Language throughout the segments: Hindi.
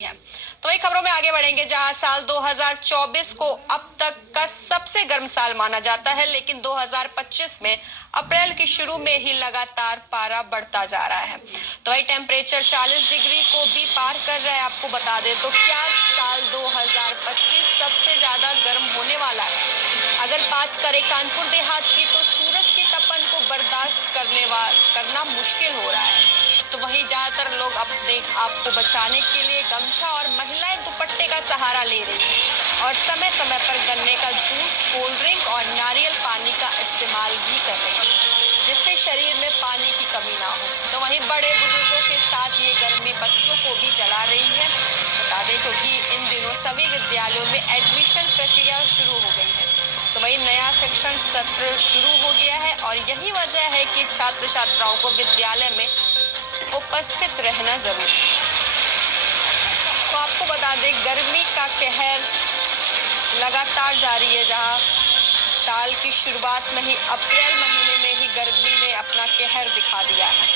है। तो वही खबरों में आगे बढ़ेंगे, जहां साल 2024 को अब तक का सबसे गर्म साल माना जाता है, लेकिन 2025 में अप्रैल के शुरू में ही लगातार पारा बढ़ता जा रहा है। तो वही टेम्परेचर 40 डिग्री को भी पार कर रहा है। आपको बता दें तो क्या साल 2025 सबसे ज्यादा गर्म होने वाला है? अगर बात करें कानपुर देहात की, तो सूरज की तपन को बर्दाश्त करना मुश्किल हो रहा है। तो वहीं ज्यादातर लोग अपने आप को बचाने के लिए गमछा और महिलाएं दुपट्टे का सहारा ले रही हैं और समय समय पर गन्ने का जूस, कोल्ड ड्रिंक और नारियल पानी का इस्तेमाल भी कर रही हैं, जिससे शरीर में पानी की कमी ना हो। तो वहीं बड़े बुजुर्गों के साथ ये गर्मी बच्चों को भी जला रही है। बता दें क्योंकि इन दिनों सभी विद्यालयों में एडमिशन प्रक्रिया शुरू हो गई है। तो वही नया शिक्षण सत्र शुरू हो गया है और यही वजह है कि छात्र छात्राओं को विद्यालय में उपस्थित रहना जरूरी है। तो आपको बता दें, गर्मी का कहर लगातार जारी है, जहां साल की शुरुआत में ही अप्रैल महीने में ही गर्मी ने अपना कहर दिखा दिया है।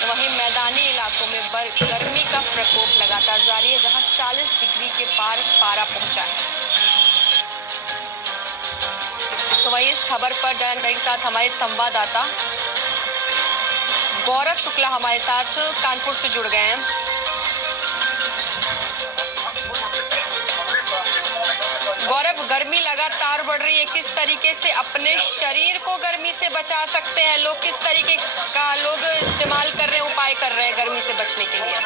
तो वहीं मैदानी इलाकों में गर्मी का प्रकोप लगातार जारी है, जहां 40 डिग्री के पार पारा पहुंचा है। तो वहीं इस खबर पर जानकारी के साथ हमारे संवाददाता गौरव शुक्ला हमारे साथ कानपुर से जुड़ गए हैं। गौरव, गर्मी लगातार बढ़ रही है, किस तरीके से अपने शरीर को गर्मी से बचा सकते हैं लोग? किस तरीके का लोग इस्तेमाल कर रहे हैं, उपाय कर रहे हैं गर्मी से बचने के लिए?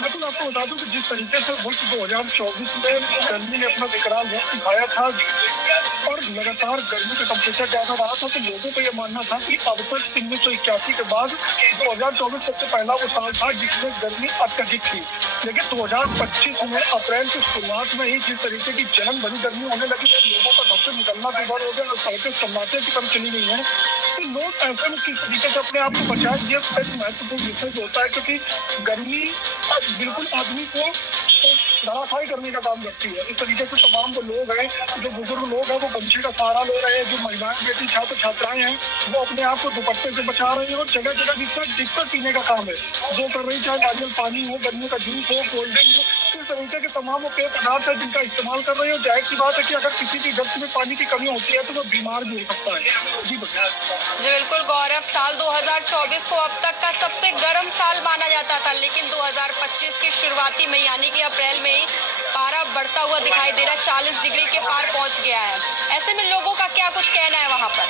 बिल्कुल, आपको बता दूं कि जिस तरीके से वर्ष 2024 में गर्मी ने अपना विकराल रूप दिखाया था और लगातार गर्मी का टेम्परेचर ज्यादा रहा था, तो लोगों को यह मानना था कि अब तक 1981 के बाद 2024 सबसे पहला वो साल था जिसमें गर्मी अत्यधिक थी। लेकिन 2025 में अप्रैल की शुरुआत में ही जिस तरीके की जलन भरी गर्मी होने लगी, तो लोगों का घर से निकलना दूभर हो गया और सड़कें सन्नाटे की तरफ चली गई है। तो लोग ऐसे में किस तरीके से अपने आप को बचाएं, ये एक महत्वपूर्ण विषय होता है, क्योंकि गर्मी बिल्कुल आदमी को धराशायी करने का काम करती है। इस तरीके से तमाम जो लोग हैं, जो बुजुर्ग लोग हैं, वो गमछे का सहारा ले रहे हैं। जो महिलाएं, बेटी, छात्र छात्राएं हैं, वो अपने आप को दुपट्टे से बचा रही हैं और जगह जगह जितना दिक्कत पीने का काम है जो कर रही, चाहे नारियल पानी हो, गन्ने का जूस हो, कोल्ड ड्रिंक हो, इस तरीके के तमाम पेय पदार्थ है जिनका इस्तेमाल कर रही है। जाहिर सी बात है कि अगर किसी भी व्यक्ति में पानी की कमी होती है तो वो बीमार भी हो सकता है। जी बिल्कुल गौरव, साल 2024 को अब तक का सबसे गर्म साल माना जाता था, लेकिन 2025 की शुरुआती में यानी कि अप्रैल में ही पारा बढ़ता हुआ दिखाई दे रहा है, 40 डिग्री के पार पहुंच गया है। ऐसे में लोगों का क्या कुछ कहना है वहां पर?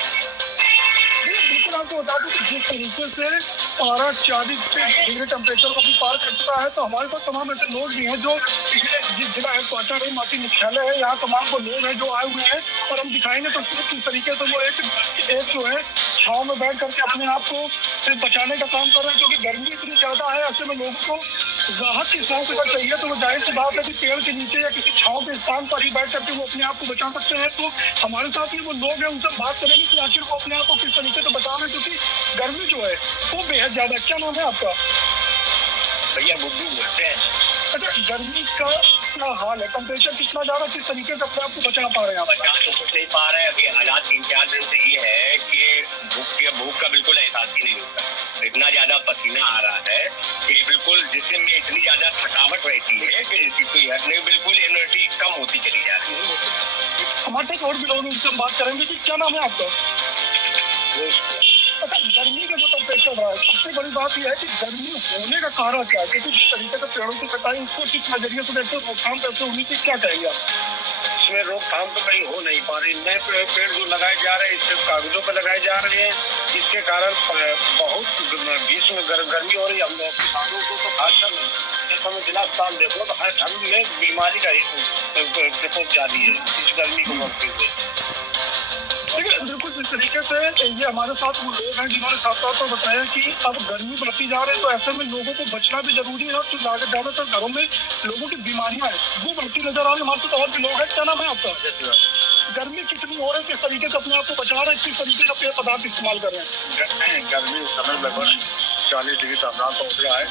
बिल्कुल, आपको बता दूं कि जिस तरीके से पारा 40 डिग्री टेम्परेचर को भी पार कर चुका है, तो हमारे पास तमाम ऐसे लोग भी हैं जो जिस जिला हेडक्वार्टर है, माटी मुख्यालय है, यहाँ तमाम वो लोग हैं जो आए हुए हैं और हम दिखाएंगे तो किस तरीके से वो एक जो है छाव में बैठ करके अपने आप को बचाने का काम कर रहे हैं, क्योंकि गर्मी इतनी ज्यादा है। ऐसे में लोगों को राहत की सांस अगर चाहिए तो वो जाहिर सी बात है कि पेड़ के नीचे या किसी छाव के स्थान पर ही बैठ करके वो अपने आप को बचा सकते हैं। तो हमारे साथ ये वो लोग हैं, उनसे बात करेंगे कि आखिर वो अपने आप को किस तरीके से बचा रहे हैं, क्योंकि गर्मी जो है वो बेहद ज्यादा। क्या नाम है आपका? भैया गुड्डू बोलते हैं। अच्छा, गर्मी का क्या हाल है? टेम्परेचर कितना ज्यादा, किस तरीके से अपने आप को बचा पा रहे हैं आप? बचा तो कुछ नहीं पा रहे हैं। अभी हालात 3-4 दिन से ये है कि भूख का बिल्कुल एहसास ही नहीं होता। इतना ज्यादा पसीना आ रहा है कि बिल्कुल जिसम में इतनी ज्यादा थकावट रहती है कि जिसकी कोई हद नहीं, बिल्कुल इम्यूनिटी कम होती चली जा रही है। हमारे और भी लोग उनसे बात करेंगे कि क्या नाम है आपका? अच्छा, गर्मी का जो टेम्परेचर रहा है, सबसे बड़ी बात यह है कि गर्मी होने का कारण क्या है? क्योंकि जिस तरीके से पेड़ों की कटाई, उसको किस नजरिए से देखते, रोकथाम कैसे होनी चाहिए, क्या कहेंगे आप? इसमें रोकथाम तो कहीं हो नहीं पा रही। नए पेड़ जो लगाए जा रहे हैं सिर्फ कागजों पर लगाए जा रहे हैं, इसके कारण बहुत भीषण गर्मी हो रही है। हम लोग किसानों को तो खासकर जैसे हमें जिला अस्पताल देखो तो हर घर में बीमारी का प्रकोप जारी है इस गर्मी को बढ़ते हुए। बिल्कुल, इस तरीके से ये हमारे साथ वो लोग हैं जिन्होंने साफ तौर पर बताया कि अब गर्मी बढ़ती जा रही है, तो ऐसे में लोगों को बचना भी जरूरी है। तो ज्यादातर घरों में लोगों की बीमारियां हैं वो बढ़ती नजर आ रही है। हमारे साथ और भी लोग हैं। क्या नाम है आपका? गर्मी कितनी हो रही है, किस तरीके से अपने आप को बचा रहे हैं, किस तरीके का पेय पदार्थ इस्तेमाल कर रहे हैं? गर्मी इस समय लगभग 40 डिग्री तापमान पहुंच रहा है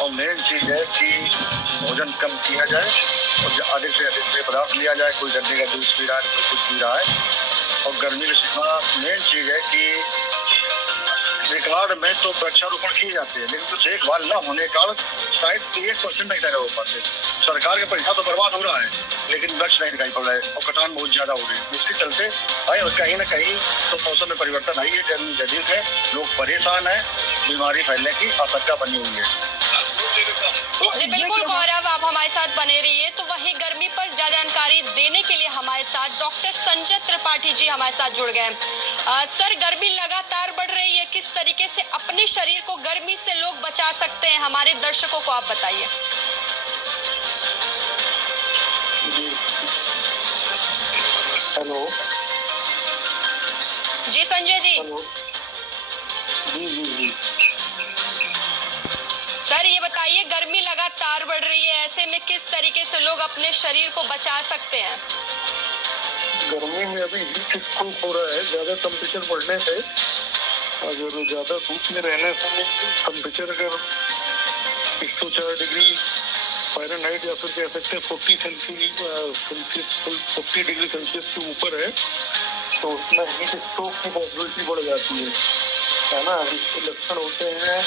और मेन चीज है कि भोजन कम किया जाए और अधिक से अधिक पेय पदार्थ लिया जाए। कोई गन्ने का जूस पी रहा है, कोई कुछ पी रहा है। और गर्मी का मेन चीज है कि रिकॉर्ड में तो वृक्षारोपण किए जाते हैं, लेकिन तो देखभाल न होने का शायद 1% नहीं लगा हो पाते। सरकार का पैसा तो बर्बाद हो रहा है, लेकिन वृक्ष नहीं दिखाई पड़ रहा है और कटान बहुत ज्यादा हो रही है। इसके चलते भाई कहीं ना कहीं तो मौसम में परिवर्तन आई है, गर्मी जदीद है, लोग परेशान है, बीमारी फैलने की आशंका बनी हुई है। जी बिल्कुल गौरव, आप हमारे साथ बने रहिए। तो वहीं गर्मी पर जानकारी देने के लिए हमारे साथ डॉक्टर संजय त्रिपाठी जी हमारे साथ जुड़ गए। सर, गर्मी लगातार बढ़ रही है, किस तरीके से अपने शरीर को गर्मी से लोग बचा सकते हैं, हमारे दर्शकों को आप बताइए। हेलो जी संजय जी। जी सर ये बताइए, गर्मी लगातार बढ़ रही है, ऐसे में किस तरीके से लोग अपने शरीर को बचा सकते हैं? गर्मी में अभी हीट स्ट्रोक हो रहा है, ज्यादा टेम्परेचर बढ़ने से, अगर ज्यादा धूप में रहने से टेम्परेचर अगर 104 डिग्री फ़ारेनहाइट या फिर कह सकते हैं 40 डिग्री सेल्सियस के ऊपर है, तो उसमें हीट स्ट्रोक की पॉसिबिलिटी बढ़ जाती है ना। इसके लक्षण होते हैं,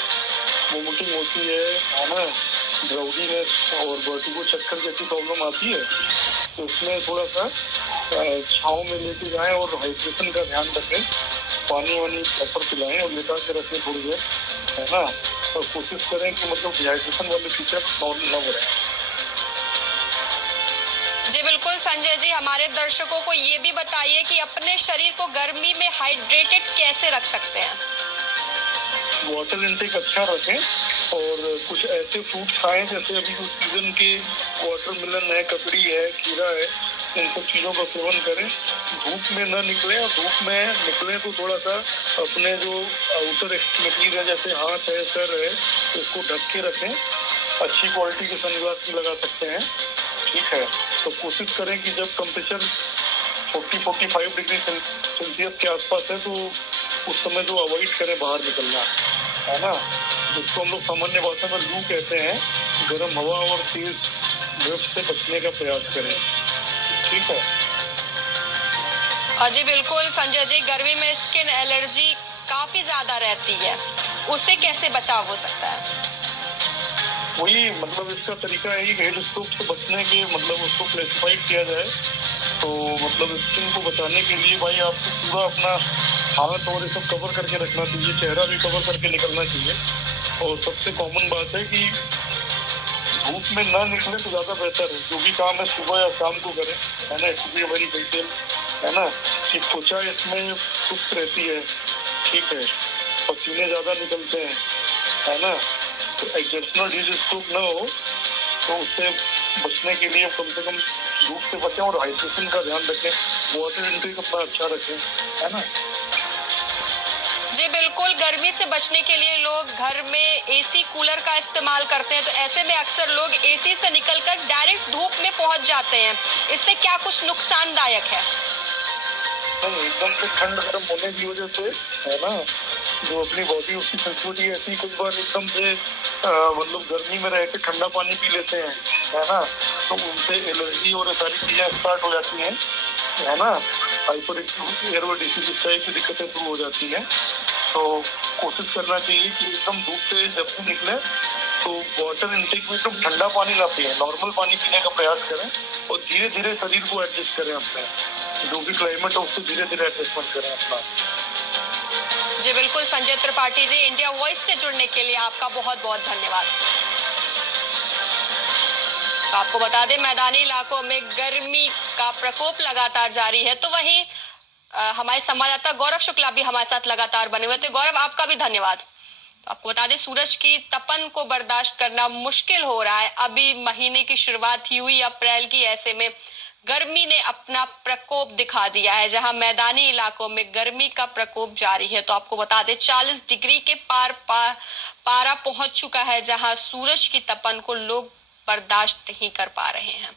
वोमिटिंग होती है ना, ड्राउजीनेस और वर्टिगो, चक्कर जैसी प्रॉब्लम आती है। तो इसमें थोड़ा सा छाँव में लेके जाएं और हाइड्रेशन का ध्यान रखें, पानी वानी प्रॉपर पिलाएं और लेटा के रखें थोड़ी देर, है ना। और कोशिश करें कि मतलब डिहाइड्रेशन वाले फीचर नॉर्मल न बढ़े। जी बिल्कुल संजय जी, हमारे दर्शकों को ये भी बताइए कि अपने शरीर को गर्मी में हाइड्रेटेड कैसे रख सकते हैं? वाटर इंटेक अच्छा रखें और कुछ ऐसे फ्रूट खाएं जैसे अभी जो सीजन के वाटरमेलन है, ककड़ी है, खीरा है, इन सब चीज़ों का सेवन करें। धूप में न निकलें, और धूप में निकलें तो थोड़ा सा अपने जो आउटर एक्सट्रीमिटीज है, जैसे हाथ है, सर है, तो इसको ढक के रखें। अच्छी क्वालिटी के सनग्लास भी लगा सकते हैं, ठीक है। तो कोशिश करें कि जब टेम्परेचर 40-45 डिग्री सेल्सियस के आसपास है, तो उस समय जो अवॉइड करें बाहर निकलना, है ना, जिसको हम लोग सामान्य भाषा में लू कहते हैं। गर्म हवा और तेज धूप से बचने का प्रयास करें, ठीक है। जी बिल्कुल संजय जी, गर्मी में स्किन एलर्जी काफी ज्यादा रहती है, उससे कैसे बचाव हो सकता है? वही मतलब इसका तरीका है कि हीट स्ट्रोक से बचने के मतलब उसको क्लासिफाइड किया जाए, तो मतलब स्किन को बचाने के लिए भाई आपको पूरा अपना हाथ और ये सब कवर करके रखना चाहिए, चेहरा भी कवर करके निकलना चाहिए। और सबसे कॉमन बात है कि धूप में ना निकले तो ज्यादा बेहतर है। जो भी काम है सुबह या शाम को करें, है ना। इसलिए हमारी फेशियल, है ना, कि त्वचा इसमें सुस्त रहती है, ठीक है, पसीने ज्यादा निकलते हैं, है ना। तो एक्सर्शनल हीट स्ट्रोक ना हो, तो उससे बचने के लिए कम से कम धूप से बचें और हाइड्रेशन का ध्यान रखें, वाटर इंटेक अपना अच्छा रखें, है ना। जी बिल्कुल, गर्मी से बचने के लिए लोग घर में एसी कूलर का इस्तेमाल करते हैं, तो ऐसे में अक्सर लोग एसी से निकलकर डायरेक्ट धूप में पहुंच जाते हैं, इससे क्या कुछ नुकसानदायक है? नहीं, एकदम से ठंड गर्म होने की वजह से, है ना, जो अपनी बॉडी उसकी सेंसिटिविटी ऐसी, कुछ बार एकदम से मतलब गर्मी में रह के ठंडा पानी पी लेते हैं, है ना, तो उनसे एलर्जी और सारी चीजें स्टार्ट हो जाती हैं, है ना। हाइपर एयरवे डिसीज इस टाइप की दिक्कतें शुरू हो जाती हैं। तो कोशिश करना चाहिए कि एकदम धूप से जब भी निकले तो वाटर इंटेक में एकदम ठंडा पानी ना पिए, नॉर्मल पानी पीने का प्रयास करें और धीरे धीरे शरीर को एडजस्ट करें, अपने जो भी क्लाइमेट है उससे धीरे धीरे एडजस्टमेंट करें अपना। जी बिल्कुल संजय त्रिपाठी जी, इंडिया वॉइस से जुड़ने के लिए आपका बहुत बहुत धन्यवाद। आपको बता दें, मैदानी इलाकों में गर्मी का प्रकोप लगातार जारी है, तो वहीं हमारे संवाददाता गौरव शुक्ला भी हमारे साथ लगातार बने हुए थे। गौरव, आपका भी धन्यवाद। तो आपको बता दें, सूरज की तपन को बर्दाश्त करना मुश्किल हो रहा है। अभी महीने की शुरुआत ही हुई अप्रैल की, ऐसे में गर्मी ने अपना प्रकोप दिखा दिया है। जहां मैदानी इलाकों में गर्मी का प्रकोप जारी है, तो आपको बता दें 40 डिग्री के पारा पहुंच चुका है, जहां सूरज की तपन को लोग बर्दाश्त नहीं कर पा रहे हैं।